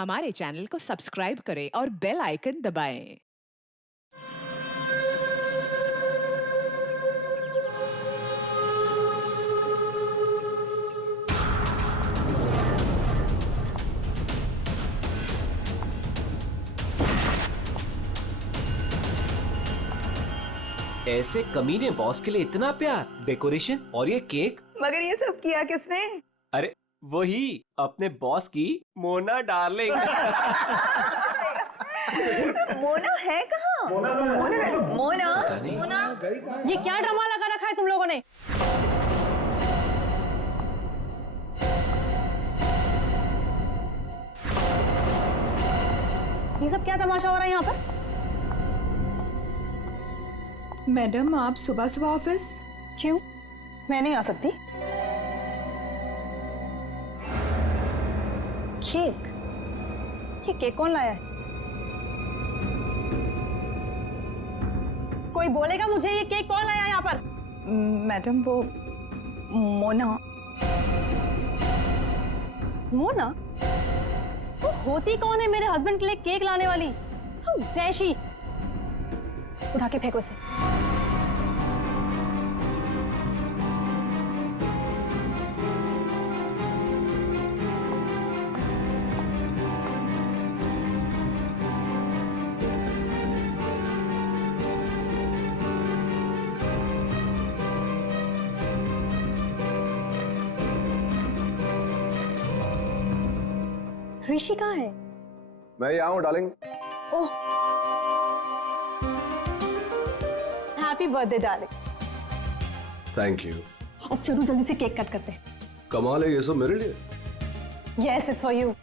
हमारे चैनल को सब्सक्राइब करें और बेल आइकन दबाएं। ऐसे कमीने बॉस के लिए इतना प्यार, डेकोरेशन और ये केक। मगर ये सब किया किसने? अरे वही अपने बॉस की मोना डार्लिंग। मोना है कहाँ? मोना पता नहीं। ये क्या ड्रामा लगा रखा है तुम लोगों ने? ये सब क्या तमाशा हो रहा है यहाँ पर? मैडम, आप सुबह सुबह ऑफिस? क्यों? मैं नहीं आ सकती। केक? ये केक कौन लाया है? कोई बोलेगा मुझे ये केक कौन लाया है यहाँ पर? मैडम, वो मोना। मोना? वो होती कौन है मेरे हस्बैंड के लिए केक लाने वाली? How dare she! उठा के फेंको इसे। ऋषि कहाँ है? मैं यहाँ हूँ darling. Oh, happy birthday darling. Thank you. अब चलो जल्दी से केक कट करते हैं। कमाल है, ये सब मेरे लिए। Yes, it's for you.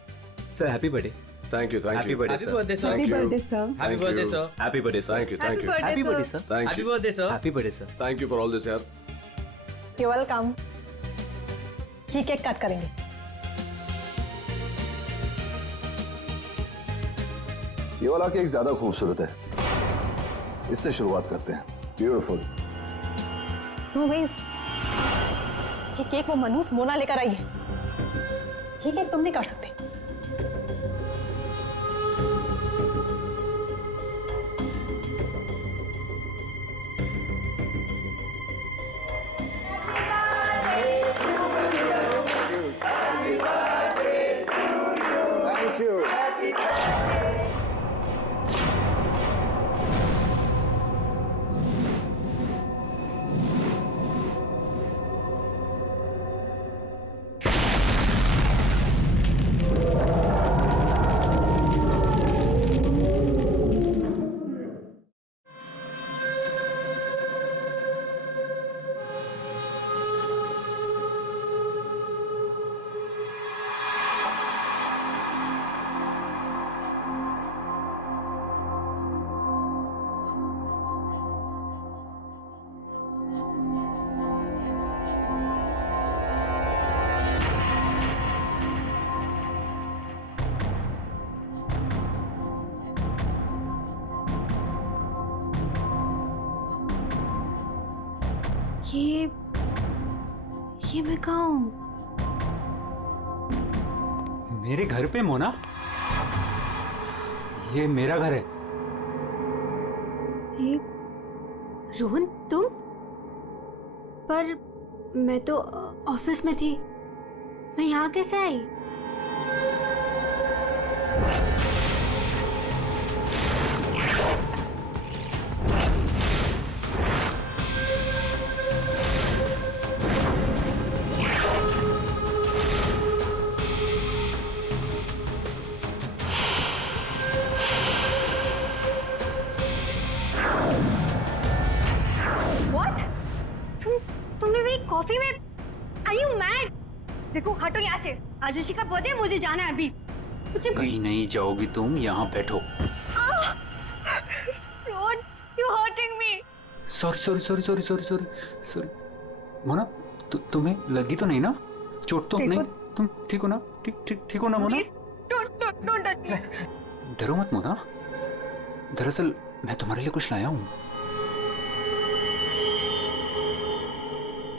Sir happy birthday. Thank you, thank happy you. Birthday sir. Happy birthday sir. Happy birthday sir. Happy birthday sir. Thank you, thank you, happy birthday sir. Thank happy you, birthday sir. Happy birthday sir. Thank you for all this यार। You welcome. ये cake cut करेंगे। ये वाला cake ज्यादा खूबसूरत है, इससे शुरुआत करते हैं। ब्यूटीफुल। नो वेज, ये केक वो मनहूस मोना लेकर आई है। ये केक तुम नहीं काट सकते। Thank you. ये मैं कहाँ हूँ? मेरे घर पे मोना? ये मेरा घर है। ये रोहन, तुम? पर मैं तो ऑफिस में थी। मैं यहाँ कैसे आई? तुमने मेरी कॉफी में? Are you mad? देखो, हटो यहाँ से। आज ऋषि का बर्थडे, मुझे जाना है अभी। कहीं नहीं जाओगी तुम, यहाँ बैठो। Rohan, you're hurting me. Sorry. Mona, तुम्हें लगी तो नहीं ना? चोट तो नहीं? तुम ठीक हो ना? ठीक हो ना Mona? Please, don't touch me. डरो मत मोना। दरअसल मैं तुम्हारे लिए कुछ लाया हूँ।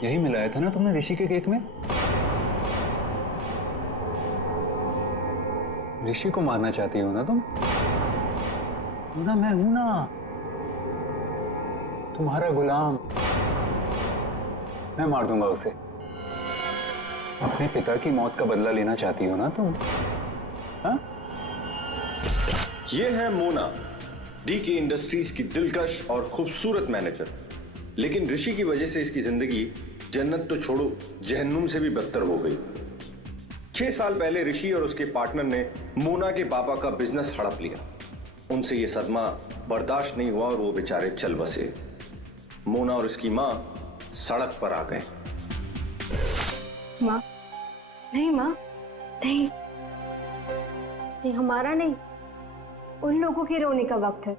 यही मिलाया था ना तुमने ऋषि के केक में? ऋषि को मारना चाहती हो ना तुम? ना मैं हूं ना, तुम्हारा गुलाम। मैं मार दूंगा उसे। अपने पिता की मौत का बदला लेना चाहती हो ना तुम? हाँ? ये है मोना, डीके इंडस्ट्रीज की दिलकश और खूबसूरत मैनेजर। लेकिन ऋषि की वजह से इसकी जिंदगी जन्नत तो छोड़ो, जहन्नुम से भी बदतर हो गई। 6 साल पहले ऋषि और उसके पार्टनर ने मोना के पापा का बिजनेस हड़प लिया। उनसे यह सदमा बर्दाश्त नहीं हुआ और वो बेचारे चल बसे। मोना और उसकी मां सड़क पर आ गए। माँ, नहीं माँ, नहीं, ये हमारा नहीं, उन लोगों के रोने का वक्त है।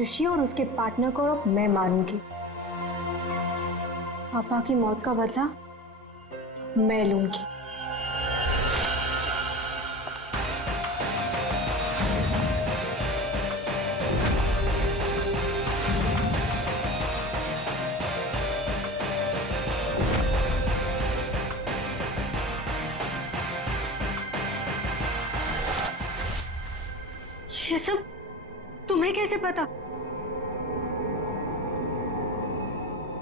ऋषि और उसके पार्टनर को अब मैं मारूंगी। पापा की मौत का बदला मैं लूंगी। ये सब तुम्हें कैसे पता?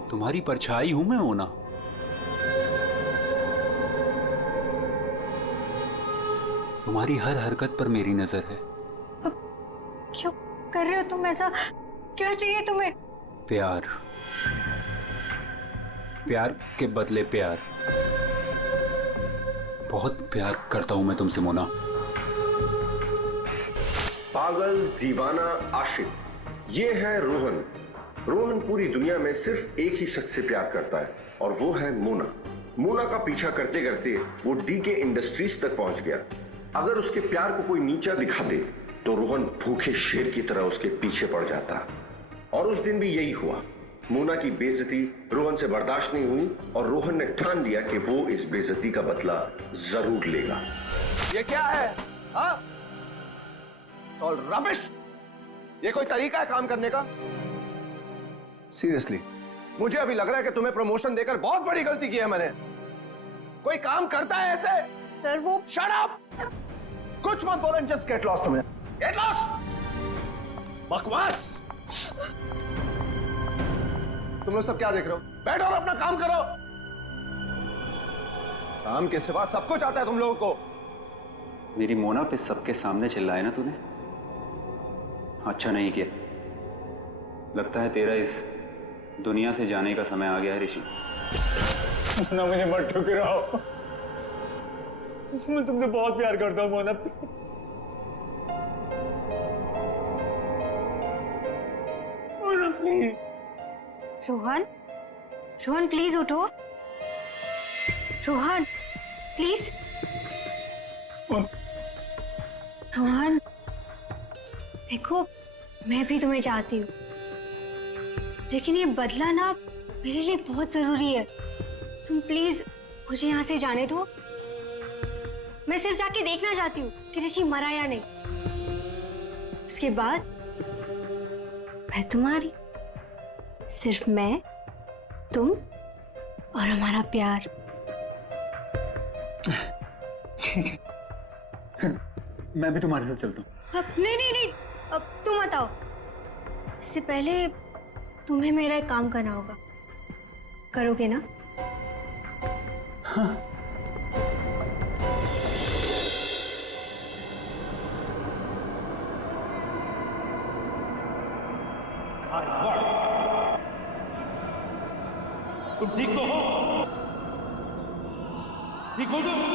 तुम्हारी परछाई हूं मैं मोना। तुम्हारी हर हरकत पर मेरी नजर है। क्यों कर रहे हो तुम ऐसा? क्या चाहिए तुम्हें? प्यार, प्यार के बदले प्यार। बहुत प्यार करता हूं मैं तुमसे मोना। पागल, दीवाना, आशिक, ये है रोहन। रोहन पूरी दुनिया में सिर्फ एक ही शख्स से प्यार करता है और वो है मोना। मोना का पीछा करते करते वो डीके इंडस्ट्रीज तक पहुंच गया। अगर उसके प्यार को कोई नीचा दिखा दे तो रोहन भूखे शेर की तरह उसके पीछे पड़ जाता। और उस दिन भी यही हुआ। मोना की बेइज्जती रोहन से बर्दाश्त नहीं हुई और रोहन ने ठान लिया कि वो इस बेइज्जती का बदला जरूर लेगा। ये क्या है? हाँ? All rubbish. ये कोई तरीका है काम करने का? सीरियसली मुझे अभी लग रहा है कि तुम्हें प्रमोशन देकर बहुत बड़ी गलती की है मैंने। कोई काम करता है ऐसे? सर वो शट अप! कुछ मत बोलो, जस्ट गेट लॉस्ट। तुम्हें गेट लॉस्ट। बकवास। तुम लोग सब क्या देख रहे हो? बैठो और अपना काम करो। काम के सिवा सब कुछ आता है तुम लोगों को। मेरी मोना पे सबके सामने चिल्लाया ना तूने? अच्छा नहीं किया। लगता है तेरा इस दुनिया से जाने का समय आ गया है ऋषि। मोना, मुझे मत ठुकराओ। मैं तुमसे बहुत प्यार करता हूँ मोना। मोना प्लीज। रोहन, रोहन प्लीज उठो। रोहन प्लीज। रोहन देखो, मैं भी तुम्हें चाहती हूँ, लेकिन ये बदला ना मेरे लिए बहुत जरूरी है। तुम प्लीज मुझे यहाँ से जाने दो। मैं सिर्फ जाके देखना चाहती हूँ कि ऋषि मरा या नहीं। उसके बाद मैं तुम्हारी, सिर्फ मैं, तुम और हमारा प्यार। मैं भी तुम्हारे साथ चलता हूँ। अब नहीं नहीं नहीं, अब तुम बताओ। इससे पहले तुम्हें मेरा एक काम करना होगा। करोगे ना? हाँ। तुम ठीक तो हो? ठीक हो तुम?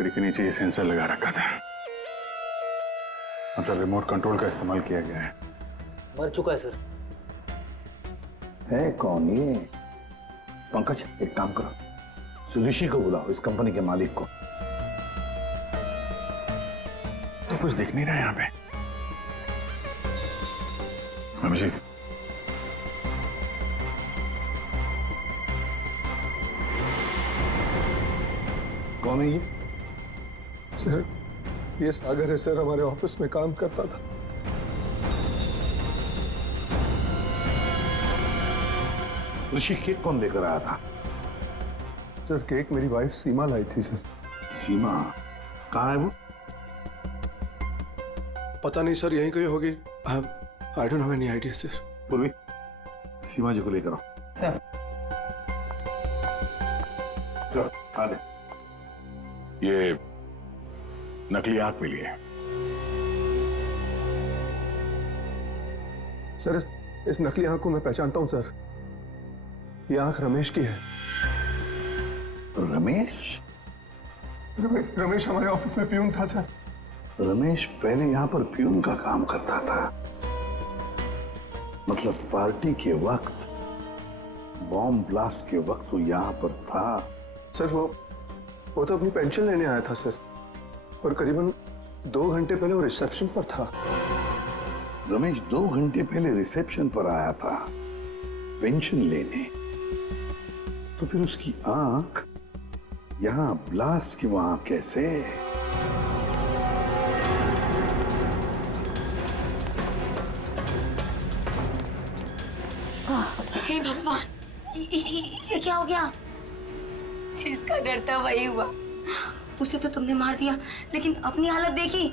लकड़ी के नीचे ये सेंसर लगा रखा था, मतलब रिमोट कंट्रोल का इस्तेमाल किया गया है। मर चुका है सर। है कौन ये? पंकज, एक काम करो, सुदिशी को बुलाओ, इस कंपनी के मालिक को। तो कुछ दिख नहीं रहा है यहाँ पे। अभिषेक, कौन है ये? सर, ये सागर है सर, हमारे ऑफिस में काम करता था। ऋषि केक कौन लेकर आया था? सर, केक मेरी वाइफ सीमा लाई थी सर। सीमा कहाँ है वो? पता नहीं सर, यहीं कहीं होगी। I don't have any idea sir. पूर्वी, सीमा जी को लेकर आओ। सर। चलो, आ दे। ये नकली आंख मिली है। सर, इस नकली आंख को मैं पहचानता हूं सर। ये आंख रमेश की है। रमेश? रमेश हमारे ऑफिस में प्यून था सर। रमेश पहले यहाँ पर प्यून का काम करता था, मतलब पार्टी के वक्त, बॉम्ब ब्लास्ट के वक्त वो यहाँ पर था। सर, वो तो अपनी पेंशन लेने आया था सर, और करीबन 2 घंटे पहले वो रिसेप्शन पर था। रमेश 2 घंटे पहले रिसेप्शन पर आया था पेंशन लेने, तो फिर उसकी आंख यहां ब्लास्ट की वहां कैसे? हे भगवान, ये क्या हो गया? जिसका डर था वही हुआ। उसे तो तुमने मार दिया, लेकिन अपनी हालत देखी।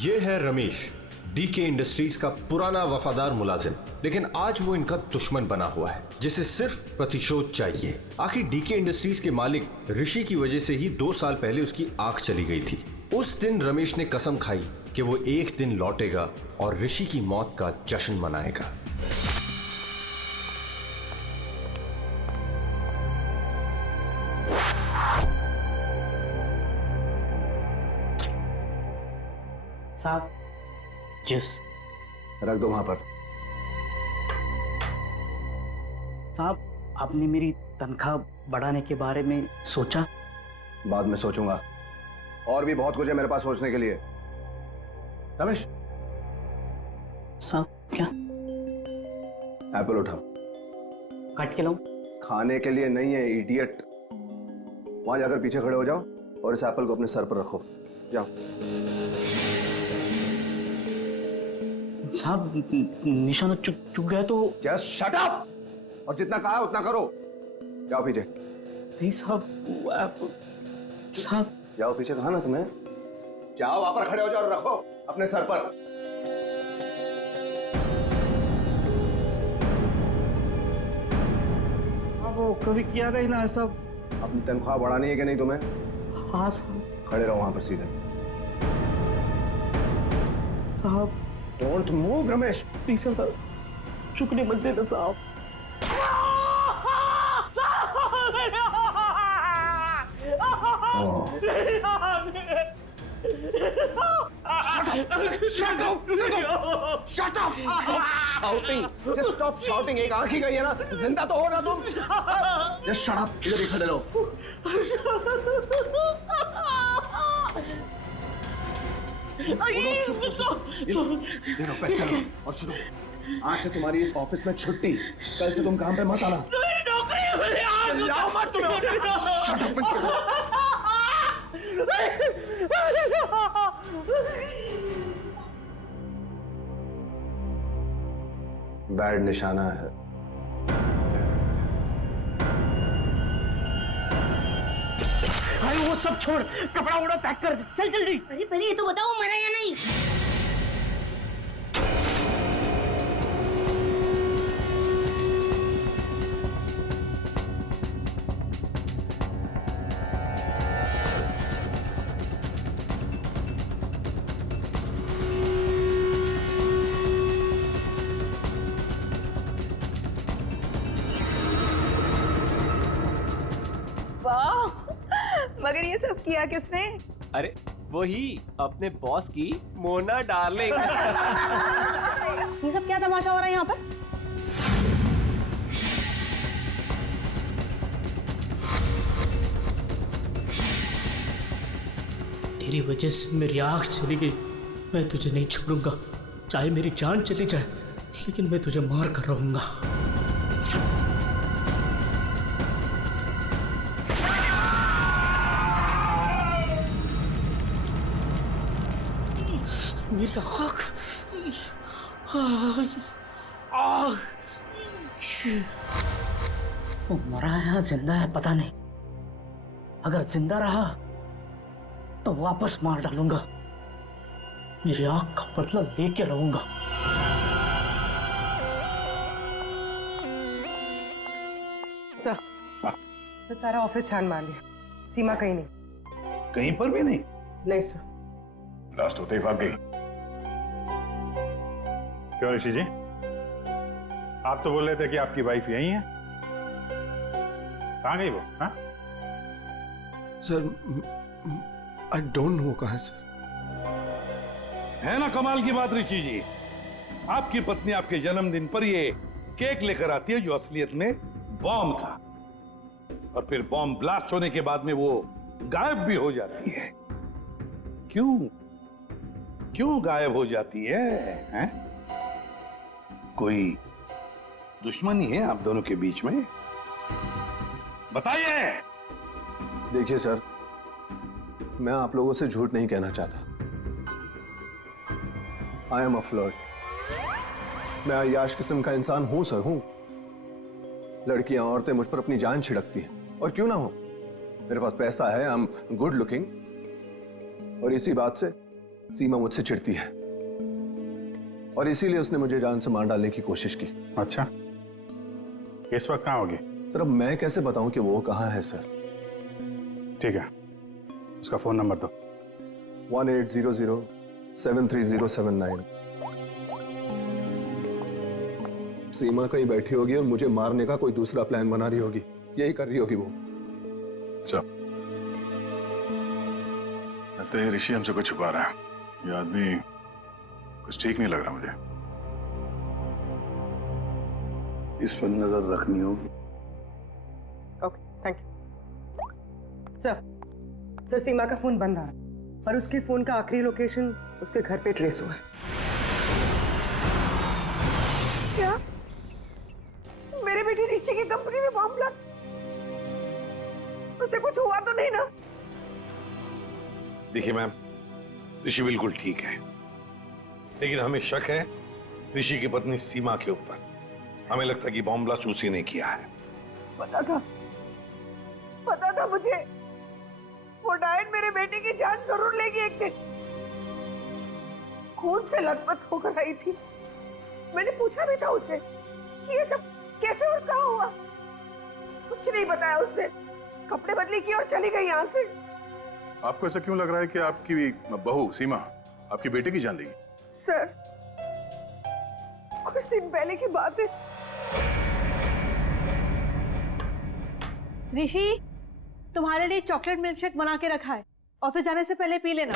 ये है रमेश, डीके इंडस्ट्रीज का पुराना वफादार मुलाजिम, लेकिन आज वो इनका दुश्मन बना हुआ है, जिसे सिर्फ प्रतिशोध चाहिए। आखिर डीके इंडस्ट्रीज के मालिक ऋषि की वजह से ही 2 साल पहले उसकी आंख चली गई थी। उस दिन रमेश ने कसम खाई कि वो एक दिन लौटेगा और ऋषि की मौत का जश्न मनाएगा। साहब, जूस रख दो वहां पर। साहब, आपने मेरी तनख्वाह बढ़ाने के बारे में सोचा? बाद में सोचूंगा, और भी बहुत कुछ है मेरे पास सोचने के लिए। रमेश, साहब क्या? एप्पल उठाओ। काट के लाऊं? खाने के लिए नहीं है इडियट। वहां जाकर पीछे खड़े हो जाओ और इस एप्पल को अपने सर पर रखो। जाओ। साहब, निशाना चुक गया तो? जस्ट शट अप, और जितना कहा उतना करो। जाओ पीछे। नहीं साहब, साहब जाओ पीछे, कहा ना तुम्हें। जाओ, वहां पर खड़े हो जाओ और रखो अपने सर पर। वो कभी किया नहीं ना साहब। अपनी तनख्वाह बढ़ानी है कि नहीं तुम्हें? हाँ साहब। खड़े रहो वहां पर सीधे। साहब, don't move Ramesh. Please sir, शुक्रिया मत देना साहब। Shut up! Shouting. Just stop shouting. एक आंख ही गई है ना, जिंदा तो हो ना तुम। Just shut up. इधर ही खड़े रहो। देखो, पैसे लो और सुनो, आज से तुम्हारी इस ऑफिस में छुट्टी। कल से तुम काम पे मत आना। चिल्लाओ मत तुम। Shut up, बंद करो। बैड निशाना है। भाई वो सब छोड़, कपड़ा वपड़ा पैक कर, चल जल्दी। अरे पहले ये तो बताओ, मरा या नहीं? मगर ये सब किया किसने? अरे वही अपने बॉस की मोना डार्लिंग। ये सब क्या तमाशा हो रहा है यहाँ पर? तेरी वजह से मेरी आँख चली गई। मैं तुझे नहीं छोड़ूंगा, चाहे मेरी जान चली जाए, लेकिन मैं तुझे मार कर रहूंगा। मेरी आँख, वो मरा है या जिंदा है पता नहीं। अगर जिंदा रहा तो वापस मार डालूंगा। मेरी आँख का बदला लेके रहूंगा। सर, तो सारा ऑफिस छान मार लिया, सीमा कहीं नहीं। कहीं पर भी नहीं? नहीं सर। लास्ट होते ही भाग गई। क्यों ऋषि जी, आप तो बोल रहे थे कि आपकी वाइफ यही है, कहाँ गई वो? हाँ सर, आई डोंट नो कहाँ है सर। है ना कमाल की बात ऋषि जी, आपकी पत्नी आपके जन्मदिन पर ये केक लेकर आती है जो असलियत में बॉम्ब था, और फिर बॉम्ब ब्लास्ट होने के बाद में वो गायब भी हो जाती है। क्यों क्यों गायब हो जाती है, हैं? कोई दुश्मनी है आप दोनों के बीच में? बताइए। देखिए सर, मैं आप लोगों से झूठ नहीं कहना चाहता। I am a flirt. मैं अय्याश किस्म का इंसान हूं सर, हूं। लड़कियां, औरतें मुझ पर अपनी जान छिड़कती हैं, और क्यों ना हो। मेरे पास पैसा है, आई एम गुड लुकिंग, और इसी बात से सीमा मुझसे चिढ़ती है, और इसीलिए उसने मुझे जान से मार डालने की कोशिश की। अच्छा, इस वक्त कहाँ होगी? सर अब मैं कैसे बताऊं कि वो कहाँ है सर? ठीक है, उसका फोन नंबर दो। 1800-730-79। सीमा कहीं बैठी होगी और मुझे मारने का कोई दूसरा प्लान बना रही होगी, यही कर रही होगी वो। सब लगता है ऋषि हमसे कुछ छुपा रहा है। ये आदमी कुछ ठीक नहीं लग रहा मुझे। इस पर नजर रखनी होगी। Okay, thank you. सर, सीमा का फोन बंद आ रहा है, पर उसके फोन का आखिरी लोकेशन उसके घर पे ट्रेस हुआ है। क्या? मेरे बेटी ऋषि की कंपनी में बॉम्ब ब्लास्ट? उसे कुछ हुआ तो नहीं ना? देखिए मैम, ऋषि बिल्कुल ठीक है, लेकिन हमें शक है ऋषि की पत्नी सीमा के ऊपर। हमें लगता है कि बॉम्ब ब्लास्ट उसी ने किया है। पता था मुझे, वो डायन मेरे बेटे की जान जरूर लेगी एक दिन। खून से लथपथ होकर आई थी। मैंने पूछा भी था उसे कि ये सब कैसे और कहाँ हुआ। कुछ नहीं बताया उसने। कपड़े बदली की और चली गई यहाँ से। आपको ऐसा क्यों लग रहा है कि आपकी बहू सीमा आपकी बेटे की जान लेगी? सर, कुछ दिन पहले की बात है। ऋषि, तुम्हारे लिए चॉकलेट मिल्कशेक बना के रखा है, ऑफिस जाने से पहले पी लेना।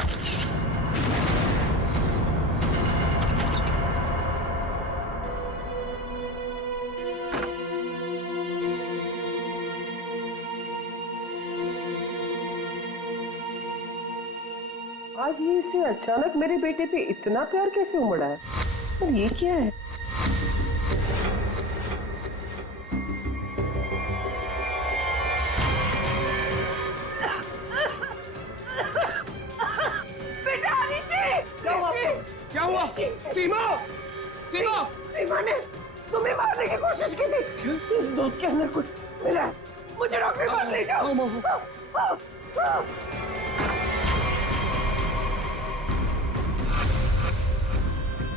आज ये इससे अचानक मेरे बेटे पे इतना प्यार कैसे उमड़ा है? और ये क्या है? क्या हुआ? सीमा! सीमा! सीमा ने तुम्हें मारने की कोशिश की थी। इस दूध के अंदर कुछ मिला है। मुझे डॉक्टर के पास ले जाओ।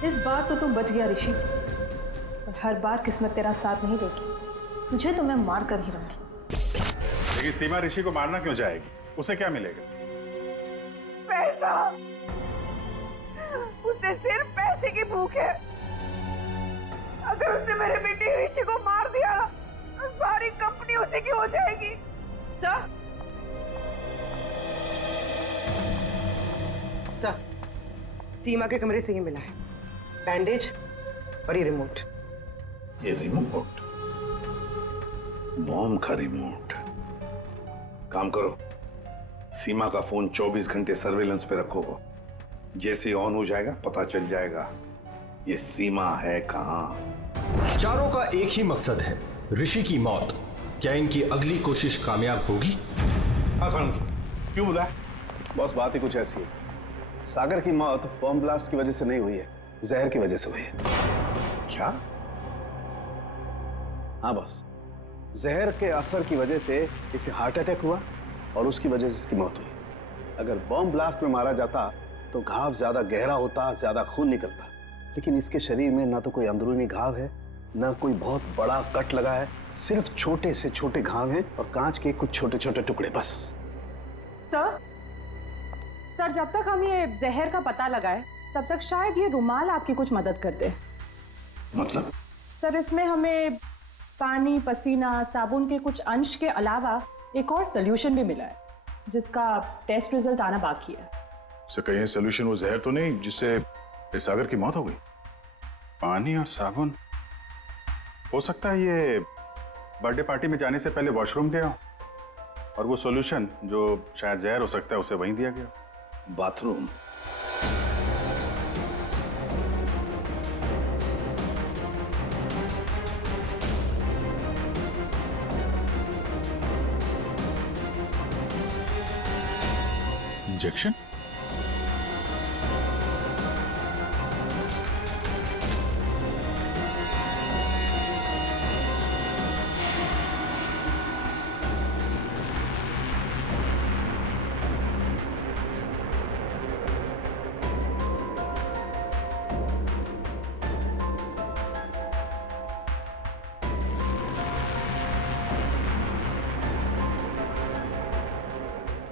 इस बार तो तुम बच गया ऋषि, और हर बार किस्मत तेरा साथ नहीं देगी। तुझे तो मैं मार कर ही रहूंगी। लेकिन सीमा ऋषि को मारना क्यों चाहेगी? उसे क्या मिलेगा? पैसा। उसे सिर्फ पैसे की भूख है। अगर उसने मेरे बेटे ऋषि को मार दिया तो सारी कंपनी उसी की हो जाएगी। सर, सर, सीमा के कमरे से ही मिला है बैंडेज और ये रिमोट। ये रिमोट? बॉम्ब का रिमोट? काम करो, सीमा का फोन 24 घंटे सर्वेलेंस पे रखो। जैसे ऑन हो जाएगा पता चल जाएगा ये सीमा है कहां। चारों का एक ही मकसद है, ऋषि की मौत। क्या इनकी अगली कोशिश कामयाब होगी? क्यों बुलाया? बॉस, बात ही कुछ ऐसी है। सागर की मौत बॉम्ब ब्लास्ट की वजह से नहीं हुई है, जहर की वजह से हुई है। क्या? हाँ बॉस, जहर के असर की वजह से इसे हार्ट अटैक हुआ और उसकी वजह से इसकी मौत हुई। अगर बॉम्ब ब्लास्ट में मारा जाता तो घाव ज्यादा गहरा होता, ज्यादा खून निकलता, लेकिन इसके शरीर में ना तो कोई अंदरूनी घाव है, ना कोई बहुत बड़ा कट लगा है, सिर्फ छोटे से छोटे घाव हैं और कांच के कुछ छोटे छोटे टुकड़े बस। सर, जब तक हम ये जहर का पता लगाए तब तक शायद ये रुमाल आपकी कुछ मदद कर दे। मतलब? सर, इसमें हमें पानी, पसीना, साबुन के कुछ अंश के अलावा एक और सोल्यूशन भी मिला है जिसका टेस्ट रिजल्ट आना बाकी है। से कहीं सोल्यूशन वो जहर तो नहीं जिससे इस सागर की मौत हो गई? पानी और साबुन? हो सकता है ये बर्थडे पार्टी में जाने से पहले वॉशरूम गया और वो सॉल्यूशन जो शायद जहर हो सकता है उसे वहीं दिया गया। बाथरूम? इंजेक्शन?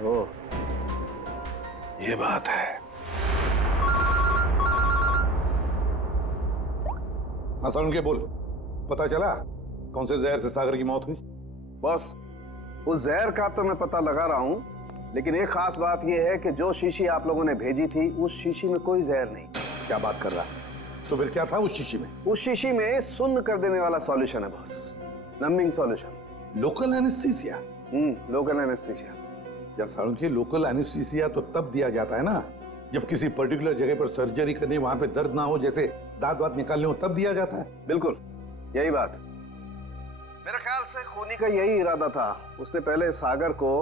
ओह, ये बात है। मसल उनके बोल, पता चला कौन से जहर से सागर की मौत हुई? बस, उस जहर का तो मैं पता लगा रहा हूं, लेकिन एक खास बात यह है कि जो शीशी आप लोगों ने भेजी थी उस शीशी में कोई जहर नहीं। क्या बात कर रहा है? तो फिर क्या था उस शीशी में? उस शीशी में सुन्न कर देने वाला सॉल्यूशन है boss, numbing solution. Local anaesthesia? Local anaesthesia. यार सारुण के लोकल एनेस्थीसिया तो तब दिया जाता है ना जब किसी पर्टिकुलर जगह पर सर्जरी करनी, वहां पे दर्द ना हो, जैसे दांत वात निकालने हो, तब दिया जाता है। बिल्कुल यही बात। मेरे ख्याल से खूनी का यही इरादा था। उसने पहले सागर को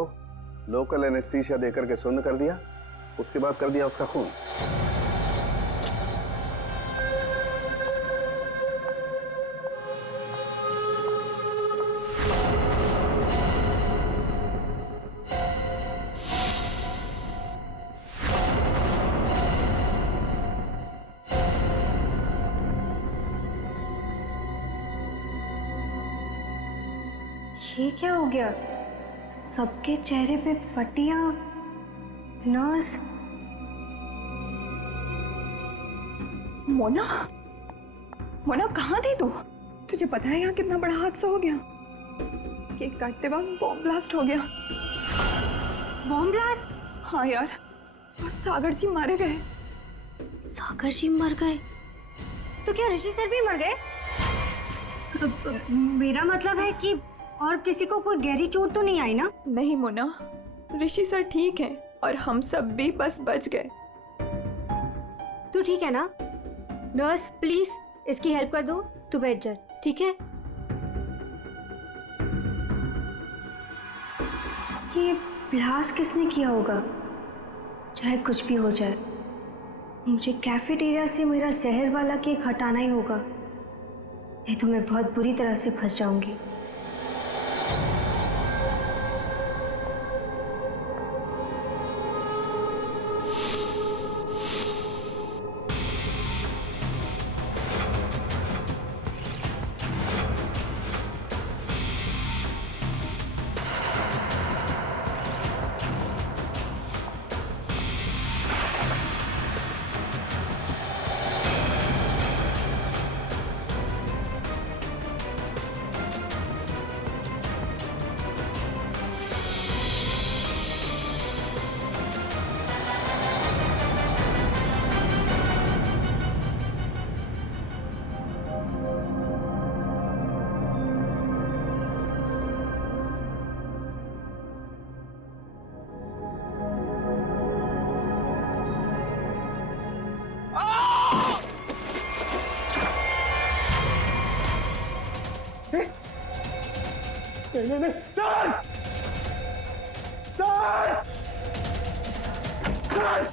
लोकल एनेस्थीसिया देकर के सुन्न कर दिया, उसके बाद कर दिया उसका खून। ये क्या हो गया? सबके चेहरे पे पट्टियां, नर्स। मोना, मोना कहाँ थी तू? तुझे पता है यहाँ कितना बड़ा हादसा हो गया? केक काटते वक्त बॉम्ब ब्लास्ट हो गया। Bomb blast? हाँ यार, और सागर जी मारे गए। सागर जी मर गए? तो क्या ऋषि सर भी मर गए? मेरा मतलब है कि और किसी को कोई गहरी चोट तो नहीं आई ना? नहीं मोना, ऋषि सर ठीक हैं और हम सब भी बस बच गए। तू ठीक है ना? नर्स प्लीज इसकी हेल्प कर दो, तू बैठ जा, ठीक है? ये ब्लास्ट किसने किया होगा? चाहे कुछ भी हो जाए, मुझे कैफेटेरिया से मेरा जहर वाला केक हटाना ही होगा, नहीं तो मैं बहुत बुरी तरह से फंस जाऊंगी। नहीं नहीं सर सर सर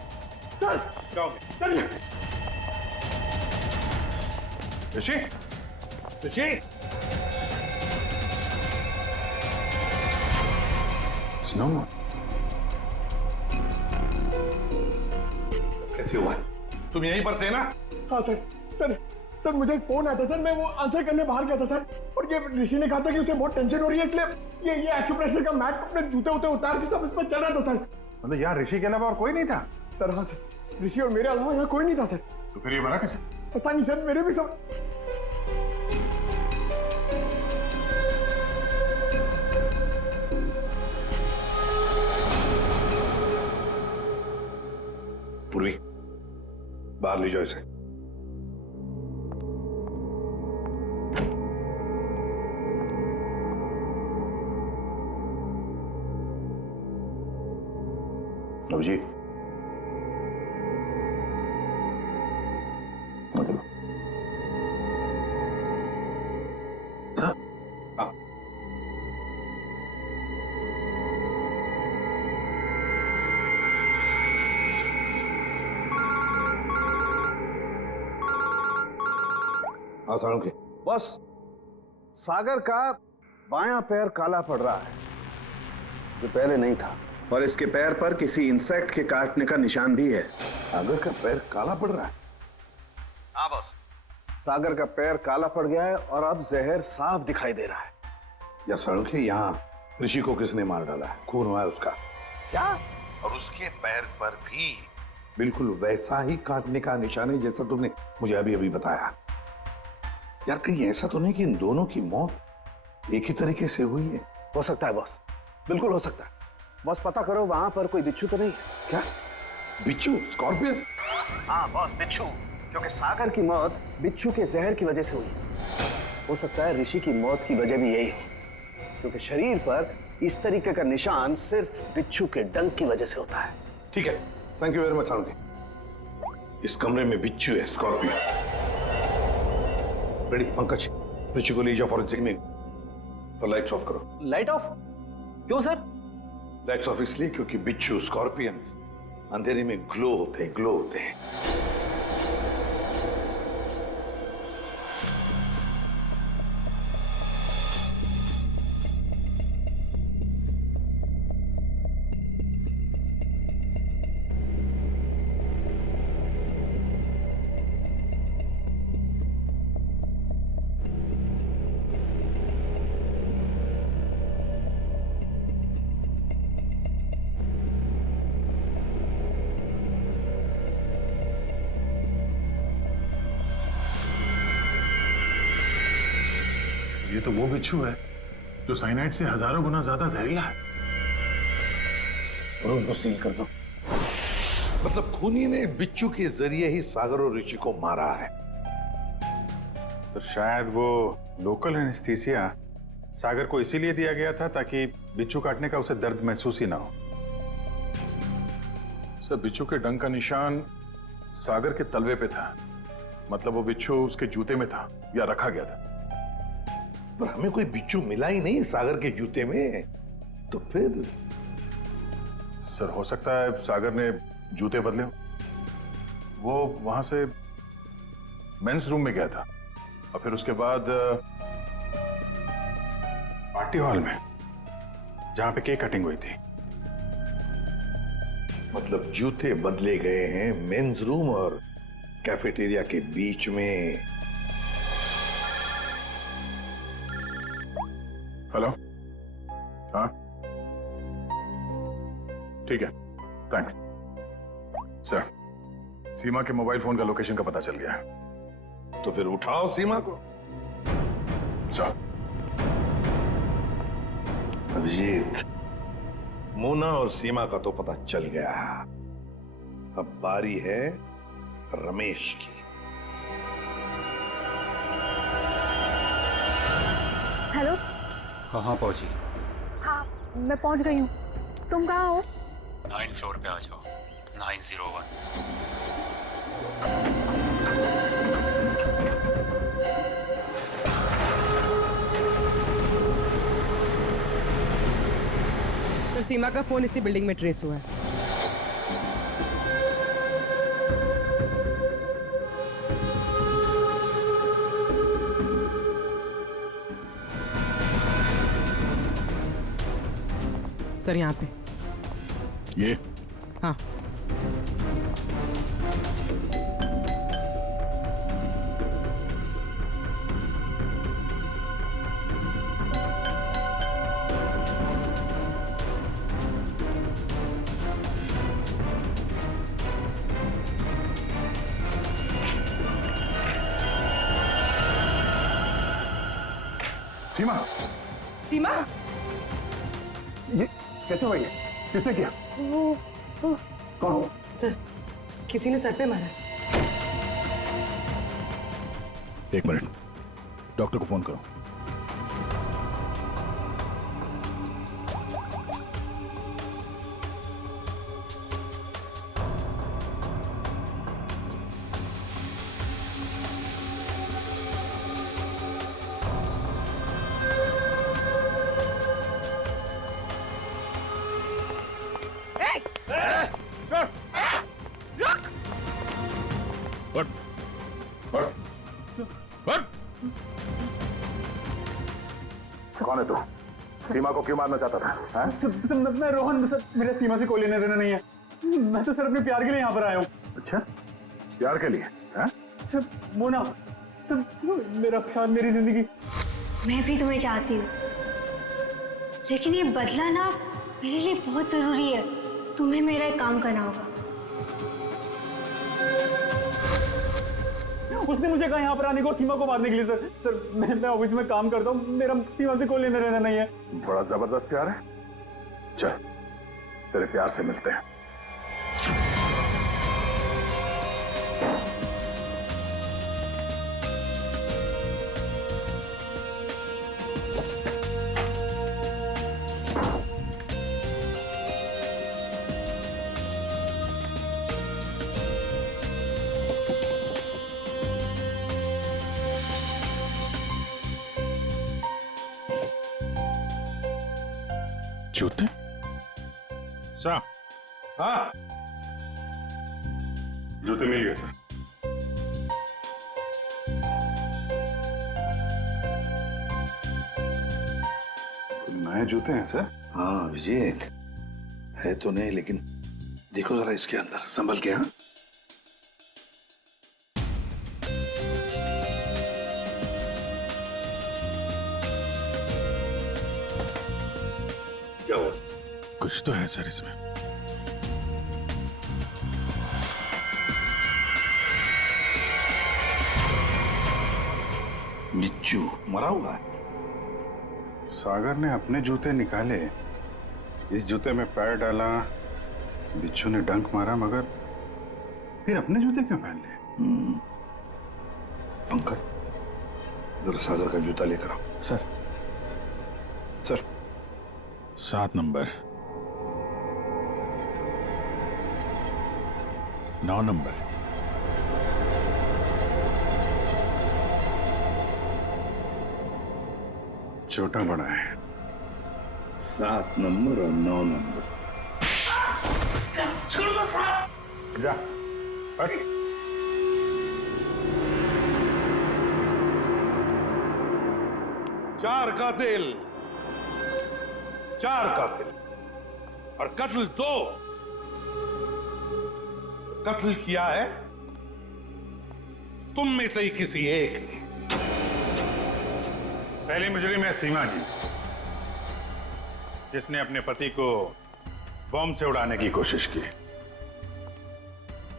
सर क्या हो गया? चलिए ऋषि ऋषि स्नो कैसे हुआ? तुम यहीं पर थे ना? हाँ सर सर सर मुझे एक फोन आया था सर, मैं वो आंसर करने बाहर गया था सर, और ये ऋषि ने कहा था कि उसे बहुत टेंशन हो रही है, इसलिए ये एक्यूप्रेशर का मैट अपने जूते उते उतार के सब इस पर चल रहा था सर। मतलब यहाँ ऋषि के अलावा और कोई नहीं था? सर हाँ सर, ऋषि और मेरे अलावा यहाँ कोई नहीं था सर। तो फिर ये मरा कैसे? पता नहीं सर, मेरे भी सब पूर्वी बाहर ले जाओ इसे। अभिजीत सर हाँ साळुंखे। बस सागर का बायां पैर काला पड़ रहा है, जो पहले नहीं था, और इसके पैर पर किसी इंसेक्ट के काटने का निशान भी है। सागर का पैर काला पड़ रहा है? हाँ बॉस, सागर का पैर काला पड़ गया है और अब जहर साफ दिखाई दे रहा है। यार साळुंखे, यहाँ ऋषि को किसने मार डाला है? खून हुआ है उसका। क्या? और उसके पैर पर भी बिल्कुल वैसा ही काटने का निशान है जैसा तुमने मुझे अभी अभी बताया। यार कहीं ऐसा तो नहीं कि इन दोनों की मौत एक ही तरीके से हुई है? हो सकता है बॉस, बिल्कुल हो सकता है। बॉस पता करो वहां पर कोई बिच्छू तो नहीं है। क्या बिच्छू? स्कॉर्पियन? हाँ बॉस, बिच्छू, क्योंकि सागर की मौत बिच्छू के जहर की वजह से हुई। हो सकता है ऋषि की मौत की वजह भी यही हो, क्योंकि शरीर पर इस तरीके का निशान सिर्फ बिच्छू के डंक की वजह से होता है। ठीक है, thank you very much Salunkhe. इस कमरे में बिच्छू है, स्कॉर्पियन। रेडी पंकज, ऋषि को ले जाओ फॉरेंसिक में और लाइट्स ऑफ करो। Light of? क्यों सर? लाइट्स ऑफ इसलिए क्योंकि बिच्छू स्कॉर्पियन अंधेरे में ग्लो होते हैं, ग्लो होते हैं। ये तो वो बिच्छू है जो साइनाइड से हजारों गुना ज्यादा जहरीला है। और उनको सील कर दो। मतलब खूनी ने बिच्छू के जरिए ही सागर और ऋषि को मारा है। तो शायद वो लोकल एनेस्थीसिया सागर को इसीलिए दिया गया था ताकि बिच्छू काटने का उसे दर्द महसूस ही ना हो। सर, बिच्छू के डंक का निशान सागर के तलवे पे था, मतलब वो बिच्छू उसके जूते में था या रखा गया था। पर हमें कोई बिच्छू मिला ही नहीं सागर के जूते में, तो फिर? सर, हो सकता है सागर ने जूते बदले हो। वो वहां से मेंस रूम में गया था और फिर उसके बाद पार्टी हॉल में जहां पे केक कटिंग हुई थी। मतलब जूते बदले गए हैं मेंस रूम और कैफेटेरिया के बीच में। हेलो, हाँ ठीक है, थैंक्स सर। सीमा के मोबाइल फोन का लोकेशन का पता चल गया है। तो फिर उठाओ सीमा को। सर। अभिजीत, मोना और सीमा का तो पता चल गया, अब बारी है रमेश की। हेलो। कहाँ पहुंची? हाँ, मैं पहुंच गई हूँ। तुम कहाँ हो? 9 फ्लोर पे आ जाओ, 901। सीमा का फोन इसी बिल्डिंग में ट्रेस हुआ है। सर यहाँ पे ये हाँ। सीमा, सीमा, ये कैसे हुआ? ये किसने किया? कौन? सर किसी ने सर पे मारा है। एक मिनट, डॉक्टर को फोन करो। कौन है तू? सीमा को क्यों मारना चाहता था? मैं रोहन, सर मेरा सीमा से कोई लेना देना नहीं है। मैं तो सर अपने प्यार के लिए यहाँ पर आया हूँ। अच्छा, प्यार के लिए? सर मोना, सर मेरा प्यार, मेरी जिंदगी। मैं भी तुम्हें चाहती हूँ, लेकिन ये बदला ना मेरे लिए बहुत जरूरी है। तुम्हें मेरा एक काम करना होगा। उसने मुझे कहा यहाँ पर आने को, सीमा को मारने के लिए। सर मैं ऑफिस में काम करता हूँ, मेरा सीमा से कोई लेना देना नहीं है। बड़ा जबरदस्त प्यार है। चल, तेरे प्यार से मिलते हैं। जूते? सर, हाँ, जूते मिल गए सर। नए जूते हैं सर? हाँ विजेत, है तो नहीं, लेकिन देखो जरा इसके अंदर, संभल के। हाँ, क्या हुआ? कुछ तो है सर इसमें। बिच्छू मरा हुआ है। सागर ने अपने जूते निकाले, इस जूते में पैर डाला, बिच्छू ने डंक मारा, मगर फिर अपने जूते क्यों पहन लिए? पंकज, जरा सागर का जूता लेकर आओ। सर, सर 7 नंबर, 9 नंबर, छोटा बड़ा है। 7 नंबर और 9 नंबर। छोड़ दो साहब। जा, हट। चार कातिल और कत्ल 2। कत्ल किया है तुम में से ही किसी एक ने। पहली मुजरिम है सीमा जी, जिसने अपने पति को बॉम्ब से उड़ाने की कोशिश की।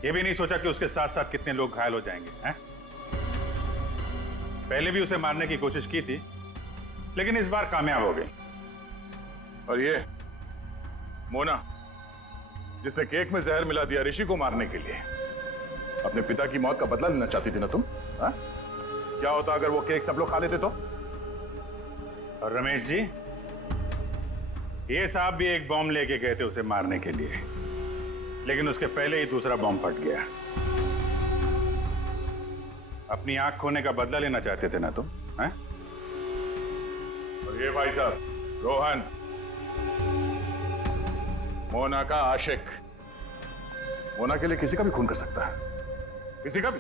यह भी नहीं सोचा कि उसके साथ साथ कितने लोग घायल हो जाएंगे, हैं? पहले भी उसे मारने की कोशिश की थी, लेकिन इस बार कामयाब हो गई। और ये मोना, जिसने केक में जहर मिला दिया ऋषि को मारने के लिए, अपने पिता की मौत का बदला लेना चाहती थी ना तुम? हा? क्या होता अगर वो केक सब लोग खा लेते तो? और रमेश जी, ये साहब भी एक बॉम्ब लेके गए थे उसे मारने के लिए, लेकिन उसके पहले ही दूसरा बॉम्ब फट गया। अपनी आंख खोने का बदला लेना चाहते थे ना तुम, हैं? और ये भाई साहब रोहन, मोना का आशिक मोना के लिए किसी का भी खून कर सकता है, किसी का भी।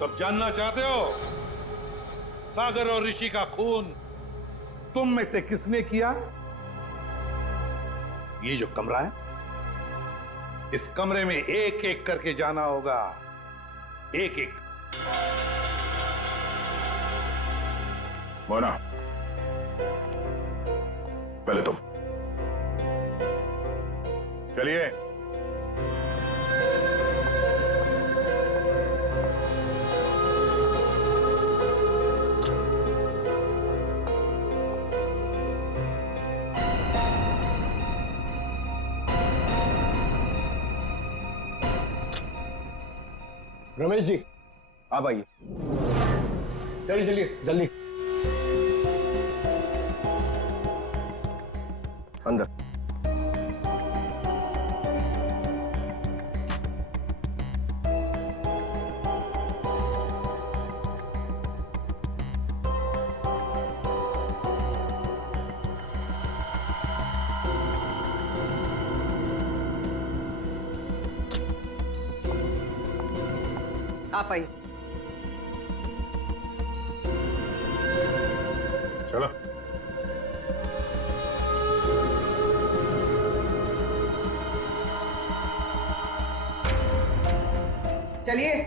तब जानना चाहते हो सागर और ऋषि का खून तुम में से किसने किया? ये जो कमरा है, इस कमरे में एक एक करके जाना होगा, एक एक। मोना, पहले तुम चलिए। रमेश जी, आप आइए। चलिए चलिए जल्दी अंदर। आप आइए। चलो। चलिए।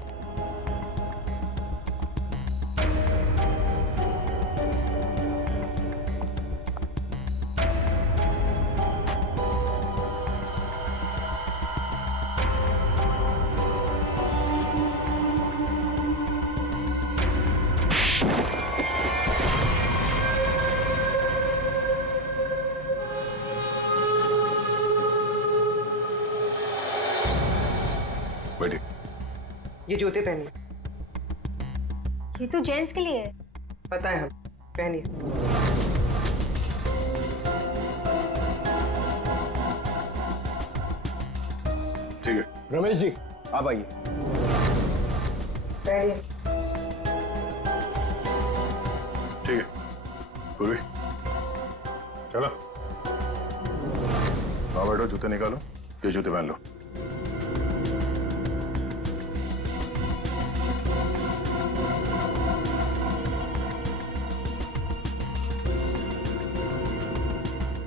बैठिए। ये जूते पहनिए। ये तो जेंट्स के लिए है। पता है, हम पहनिए। ठीक है। रमेश जी, आप आइए। पहनिए। ठीक है पूर्वी, चलो। आओ बैठो, जूते निकालो, ये जूते पहन लो।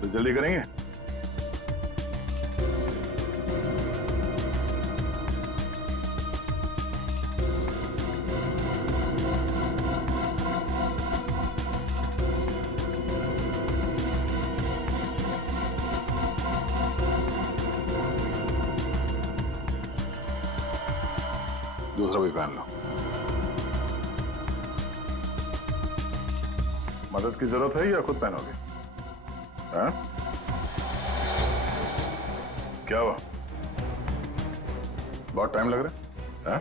तो जल्दी करेंगे। दूसरा भी पहन लो। मदद की जरूरत है या खुद पहनोगे? हाँ? क्या हुआ? बहुत टाइम लग रहा है? हाँ?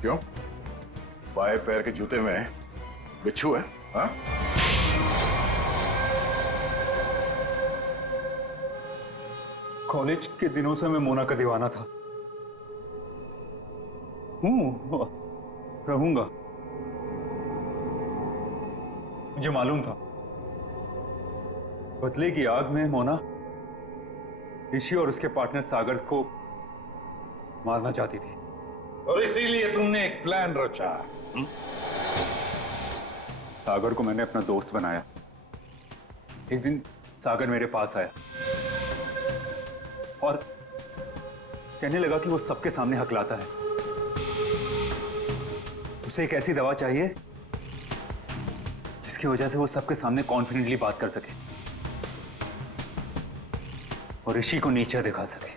क्यों? बाएं पैर के जूते में बिच्छू है? हाँ? कॉलेज के दिनों से मैं मोना का दीवाना था। रहूंगा। मुझे मालूम था बदले की आग में मोना ऋषि और उसके पार्टनर सागर को मारना चाहती थी, और इसीलिए तुमने एक प्लान रचा। सागर को मैंने अपना दोस्त बनाया। एक दिन सागर मेरे पास आया और कहने लगा कि वो सबके सामने हकलाता है। उसे एक ऐसी दवा चाहिए जिसकी वजह से वो सबके सामने कॉन्फिडेंटली बात कर सके और ऋषि को नीचा दिखा सके।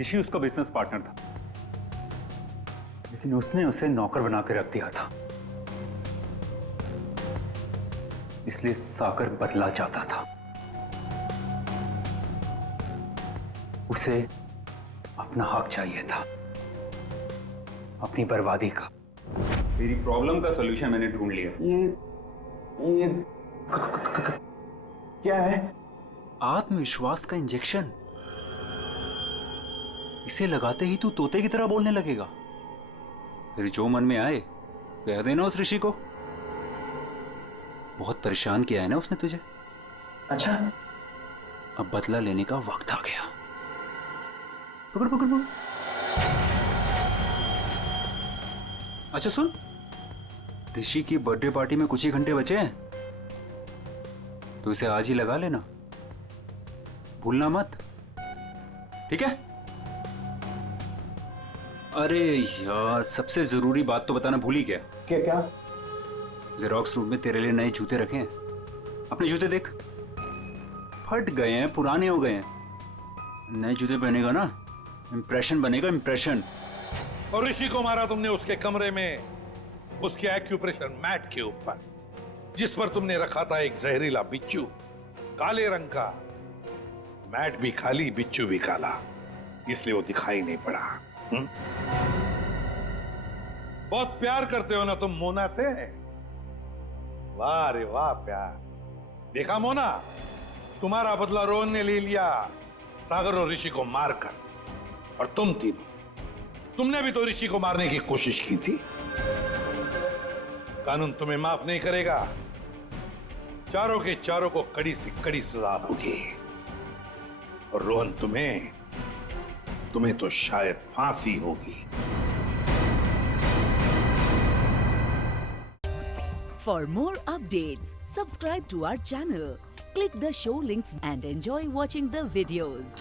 ऋषि उसका बिजनेस पार्टनर था, लेकिन उसने उसे नौकर बना के रख दिया था, इसलिए सागर बदला चाहता था। उसे अपना हक चाहिए था, अपनी बर्बादी का। मेरी प्रॉब्लम का सॉल्यूशन मैंने ढूंढ लिया। ये क्या है? आत्मविश्वास का इंजेक्शन। इसे लगाते ही तू तोते की तरह बोलने लगेगा। फिर जो मन में आए कह देना उस ऋषि को। बहुत परेशान किया है ना उसने तुझे। अच्छा, अब बदला लेने का वक्त आ गया। पकड़ पकड़ पकड़। अच्छा सुन, ऋषि की बर्थडे पार्टी में कुछ ही घंटे बचे हैं, तो इसे आज ही लगा लेना, भूलना मत, ठीक है? अरे यार, सबसे जरूरी बात तो बताना भूल ही गया। क्या क्या? जेरोक्स रूम में तेरे लिए नए जूते रखे हैं। अपने जूते देख, फट गए हैं, पुराने हो गए हैं। नए जूते पहनेगा ना, इंप्रेशन बनेगा, इंप्रेशन। और ऋषि को मारा तुमने उसके कमरे में, उसके एक्यूप्रेशर मैट के ऊपर, जिस पर तुमने रखा था एक जहरीला बिच्छू, काले रंग का। मैट भी खाली, बिच्छू भी काला, इसलिए वो दिखाई नहीं पड़ा। बहुत प्यार करते हो ना तुम मोना से? वाह रे वाह प्यार। देखा मोना, तुम्हारा बदला रोहन ने ले लिया सागर और ऋषि को मारकर, और तुम तीनों, तुमने भी तो ऋषि को मारने की कोशिश की थी। कानून तुम्हें माफ नहीं करेगा, चारों के चारों को कड़ी से कड़ी सजा होगी। और रोहन, तुम्हें तो शायद फांसी होगी। For more updates, subscribe to our channel, click the show links and enjoy watching the videos.